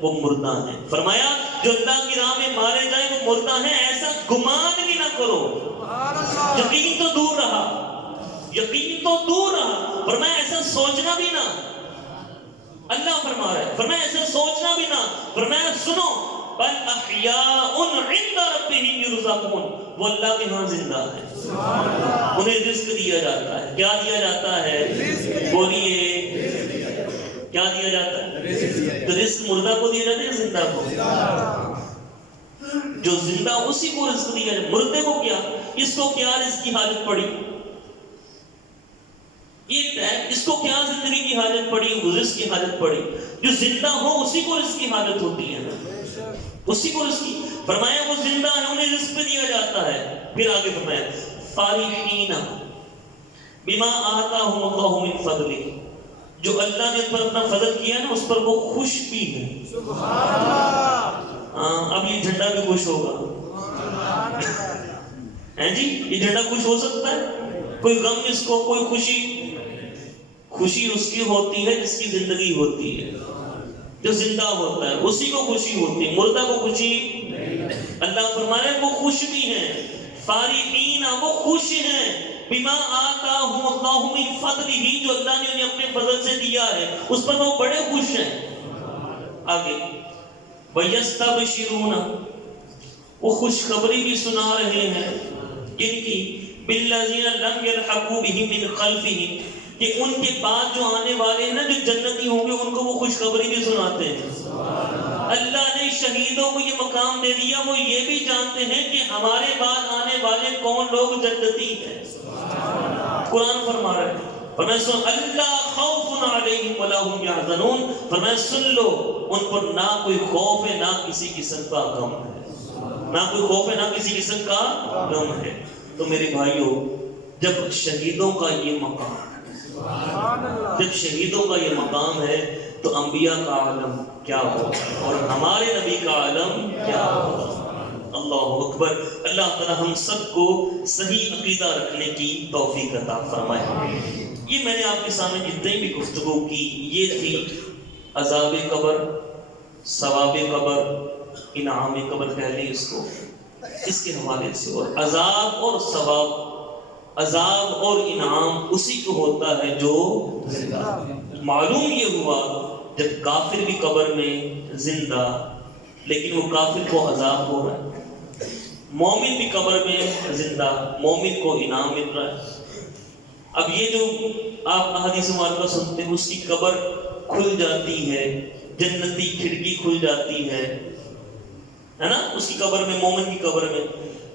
وہ مردہ ہیں۔ فرمایا جو اللہ کی راہ میں مارے جائیں وہ مردہ ہیں، ایسا گمان بھی نہ کرو۔ یقین تو دور رہا، یقین تو دور رہا، فرمایا ایسا سوچنا بھی نہ، اللہ فرما رہا ہے، فرمایا ایسا سوچنا بھی نہ، فرمایا سنو بل احیاء عند ربهم یرزقون، وہ اللہ کے ہاں زندہ ہے، انہیں رزق دیا جاتا ہے۔ کیا دیا جاتا ہے؟ بولیے کیا دیا جاتا ہے؟ تو رزق مردہ کو دیا جاتا ہے زندہ کو؟ جو زندہ اسی کو رزق دیا جاتا ہے، مردے کو کیا؟ اس کو کیا رزق کی حاجت پڑی؟ اس کو کیا زندگی کی حاجت پڑی، رزق کی حاجت پڑی؟ جو زندہ ہو اسی کو رزق کی حاجت ہوتی ہے، اسی کو رزق کی، فرمایا وہ زندہ ہے انہیں رزق پہ دیا جاتا ہے۔ پھر آگے فرمایا فارحین بما آتاہم اللہ من فضلہ، جو اللہ نے ان پر اپنا فضل کیا نا اس پر وہ خوش بھی ہے۔ سبحان اللہ، اب یہ جھنڈا بھی خوش ہوگا ہیں جی، یہ جھنڈا خوش ہو سکتا ہے؟ کوئی غم اس کو، کوئی خوشی؟ خوشی اس کی ہوتی ہے جس کی زندگی ہوتی ہے، جو زندہ ہوتا ہے اسی کو خوشی ہوتی ہے، مردہ کو خوشی؟ اللہ فرما رہے ہیں وہ خوش بھی ہیں، فارحین وہ خوش ہیں، بما آتاہم اللہ من فضلہ، جو اللہ نے انہیں اپنے فضل سے دیا ہے اس پر وہ بڑے خوش ہیں۔ آگے وَيَسْتَبْشِرُونَ، وہ خوشخبری بھی سنا رہے ہیں، کن کی؟ بِالَّذِينَ لَمْ يَلْحَقُوا بِهِم مِّن خَلْفِهِم، کہ ان کے بعد جو آنے والے ہیں نا جو جنتی ہوں گے ان کو وہ خوشخبری بھی سناتے ہیں۔ اللہ نے شہیدوں کو یہ مقام دے دیا، وہ یہ بھی جانتے ہیں کہ ہمارے بعد آنے والے کون لوگ جنتی ہیں۔ قرآن فرما رہا ہے، فرمایا سن اللہ خوف علیہم ولا هم یحزنون، فرمایا سن لو ان پر نہ کوئی خوف ہے نہ کسی قسم کا غم ہے، نہ کوئی خوف ہے نہ کسی قسم کا غم ہے۔ تو میرے بھائیوں، جب شہیدوں کا یہ مقام ہے، جب شہیدوں کا یہ مقام ہے تو انبیاء کا عالم کیا ہو اور ہمارے نبی کا عالم کیا ہو۔ اللہ اکبر۔ اللہ تعالی ہم سب کو صحیح عقیدہ رکھنے کی توفیق عطا فرمائے۔ یہ میں نے آپ کے سامنے جتنی بھی گفتگو کی یہ تھی عذاب قبر، ثواب قبر، انعام قبر کہہ لیں اس کو، اس کے حوالے سے، اور عذاب اور ثواب، عذاب اور انعام اسی کو ہوتا ہے جو زندہ۔ معلوم یہ ہوا جب کافر بھی قبر میں زندہ لیکن وہ کافر کو عذاب ہو رہا ہے، مومن بھی قبر میں زندہ، مومن کو انعام مل رہا ہے۔ اب یہ جو آپ احادیث مبارکہ سنتے ہیں اس کی قبر کھل جاتی ہے، جنتی کھڑکی کھل جاتی ہے نا اس کی قبر میں، مومن کی قبر میں،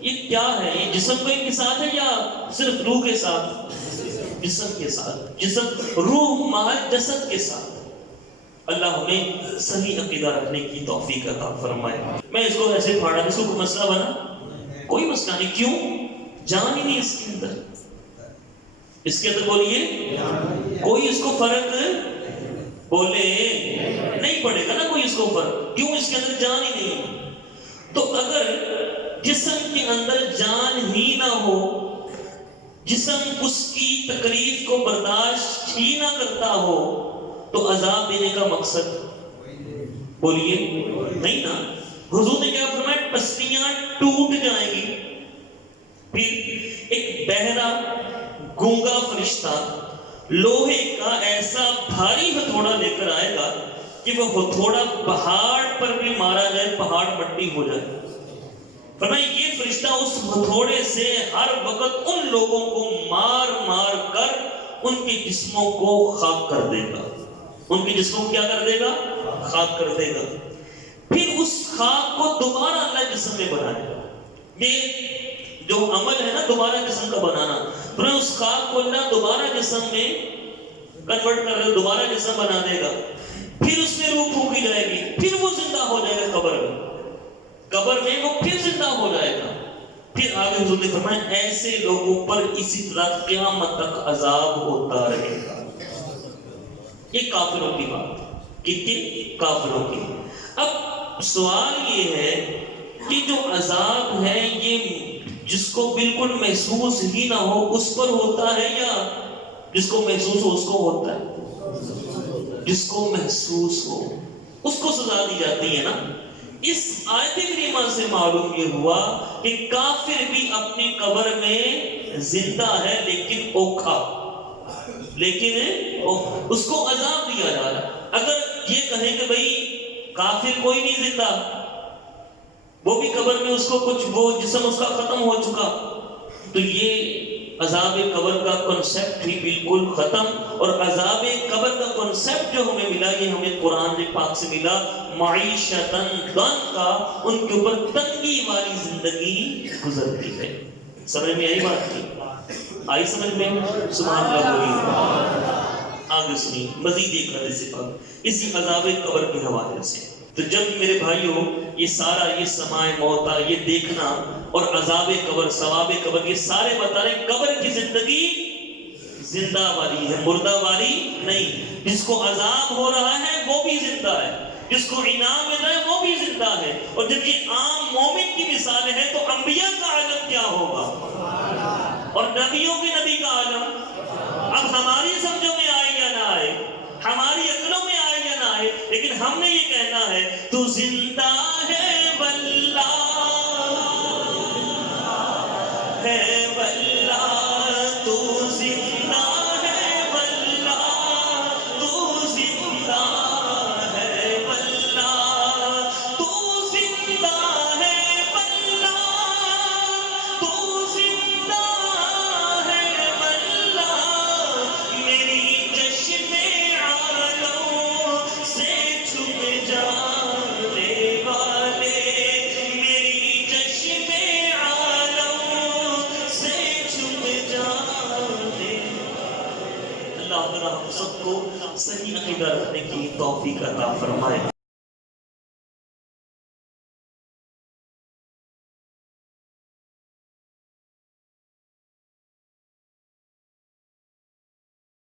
یہ کیا ہے؟ یہ جسم کے ساتھ ہے یا صرف روح کے ساتھ؟ جسم کے ساتھ، جسم، روح محض جسد کے ساتھ۔ اللہ ہمیں صحیح عقیدہ رکھنے کی توفیق عطا فرمائے۔ میں اس کو ایسے پھاڑا، اس کو کوئی مسئلہ بنا؟ کوئی مسئلہ نہیں، کیوں؟ جان ہی نہیں اس کے اندر، اس کے اندر بولیے کوئی اس کو فرق بولے نہیں پڑے گا نا، کوئی اس کو فرق، کیوں؟ اس کے اندر جان ہی نہیں۔ تو اگر جسم کے اندر جان ہی نہ ہو، جسم اس کی تکلیف کو برداشت ہی نہ کرتا ہو تو عذاب دینے کا مقصد بولیے نہیں نا۔ حضور نے کیا فرمایا؟ پسلیاں ٹوٹ جائیں گی، پھر ایک بہرا گونگا فرشتہ لوہے کا ایسا بھاری ہتھوڑا لے کر آئے گا کہ وہ ہتھوڑا پہاڑ پر بھی مارا جائے پہاڑ مٹی ہو جائے۔ فرمایا یہ فرشتہ اس ہتھوڑے سے ہر وقت ان لوگوں کو مار مار کر ان کے جسموں کو خاک کر دے گا، ان کے جسموں کو کیا کر دے گا؟ خاک کر دے گا۔ پھر اس خاک کو دوبارہ اللہ جسم میں بنائے گا۔ یہ جو عمل ہے نا دوبارہ جسم کا بنانا، پھر اس خاک کو اللہ دوبارہ جسم میں کنورٹ کر کے دوبارہ جسم بنا دے گا، پھر اس میں روح پھونکی جائے گی، پھر وہ زندہ ہو جائے گا قبر میں، قبر میں وہ پھر زندہ ہو جائے گا، پھر آگے حضور نے فرمایا ایسے لوگوں پر اسی طرح قیامت تک عذاب ہوتا رہے گا. یہ کافروں کی بات ہے. کتنے کافروں کی. اب سوال یہ ہے کہ جو عذاب ہے یہ جس کو بالکل محسوس ہی نہ ہو اس پر ہوتا ہے یا جس کو محسوس ہو اس کو ہوتا ہے؟ جس کو محسوس ہو اس کو سزا دی جاتی ہے نا. اس آیت کریمہ سے معلوم یہ ہوا کہ کافر بھی اپنی قبر میں زندہ ہے لیکن اوکھا، لیکن اس کو عذاب دیا جا رہا. اگر یہ کہیں کہ بھئی کافر کوئی نہیں زندہ، وہ بھی قبر میں اس کو کچھ وہ جسم اس کا ختم ہو چکا، تو یہ عذاب قبر کا کنسپٹ ہی بالکل ختم. اور عذاب قبر کا کنسپٹ جو ہمیں ملا یہ ہمیں قرآن پاک سے ملا، معیشتاً ضنکا، ان کے اوپر تنگی والی زندگی گزرتی ہے. سمجھ میں آئی بات کی؟ آئی سمجھ میں؟ سبحان اللہ بولیے. آگے سنی مزید ایک حدیث پاک اسی عذاب قبر کے حوالے سے. تو جب میرے بھائیوں یہ سارا یہ سماع موتا یہ دیکھنا اور عذاب قبر ثواب قبر یہ سارے بتا رہے قبر کی زندگی زندہ والی ہے، مردہ والی نہیں. جس کو عذاب ہو رہا ہے وہ بھی زندہ ہے، جس کو انعام مل رہا ہے وہ بھی زندہ ہے. اور جب یہ عام مومن کی مثال ہے تو انبیاء کا عالم کیا ہوگا اور نبیوں کے نبی کا عالم. اب ہماری سمجھوں میں آئے یا نہ آئے، ہماری عقلوں میں آئے یا نہ آئے، لیکن ہم نے یہ کہنا ہے تو زندہ ہے واللہ ہے واللہ تو زندہ ہے واللہ تو زندہ ہے واللہ تو زندہ ہے واللہ تو زندہ ہے واللہ میری چشم عالم سے چھپ جانے والے میری چشم عالم سے چھپ جانے. اللہ تعالیٰ ہم سب کو صحیح عقیدہ رکھنے کی توفیق عطا فرمائے.